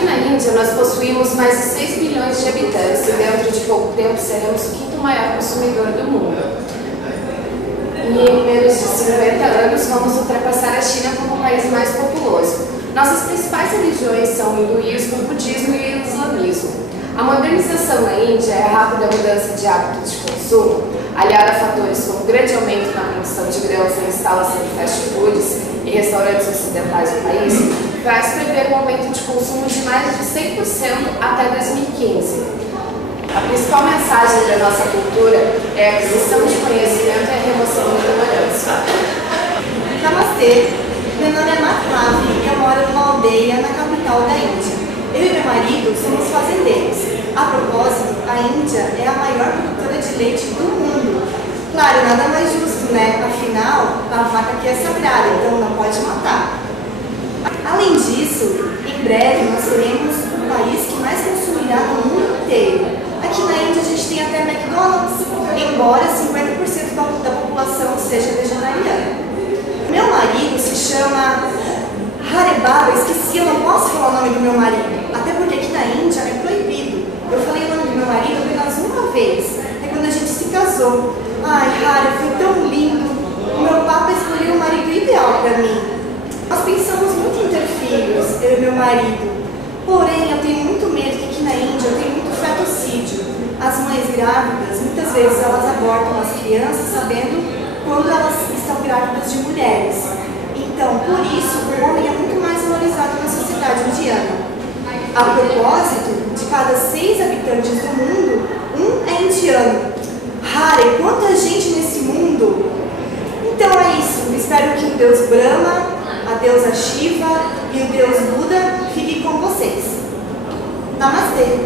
Aqui na Índia, nós possuímos mais de 6 bilhões de habitantes e dentro de pouco tempo seremos o quinto maior consumidor do mundo. E em menos de 50 anos, vamos ultrapassar a China como o país mais populoso. Nossas principais religiões são o hinduísmo, o budismo e o islamismo. A modernização na Índia é a rápida mudança de hábitos de consumo, aliada a fatores como o grande aumento na produção de grãos e a instalação de fast foods e restaurantes ocidentais do país, faz prever um aumento de consumo de mais de 100% até 2015. A principal mensagem da nossa cultura é a aquisição de conhecimento e a remoção da ignorância. Namastê, meu nome é Matlav e eu moro numa aldeia na capital da Índia. Eu e meu marido somos fazendeiros. A propósito, a Índia é a maior produtora de leite do mundo. Claro, nada mais justo, né? Afinal, a vaca aqui é sagrada, então não pode matar. Além disso, em breve nós seremos o país que mais consumirá no mundo inteiro. Aqui na Índia a gente tem até McDonald's, embora 50% da população seja vegetariana. Meu marido se chama Harebaba, esqueci, eu não posso falar o nome do meu marido, até porque aqui na Índia é proibido. Eu falei o nome do meu marido apenas uma vez, é quando a gente se casou. Ai, Hare, foi tão lindo, o meu papa escolheu o marido ideal para mim. Nós pensamos muito em ter filhos, eu e meu marido, porém eu tenho muito medo que aqui na Índia tem muito fetocídio. As mães grávidas, muitas vezes elas abortam as crianças sabendo quando elas estão grávidas de mulheres. Então, por isso, o homem é muito mais valorizado na sociedade indiana. A propósito, de cada 6 habitantes do mundo, 1 é indiano. Hare, quanta gente nesse mundo! Então é isso, espero que o Deus Brahma, a deusa Shiva e o Deus Buda fiquem com vocês. Namastê!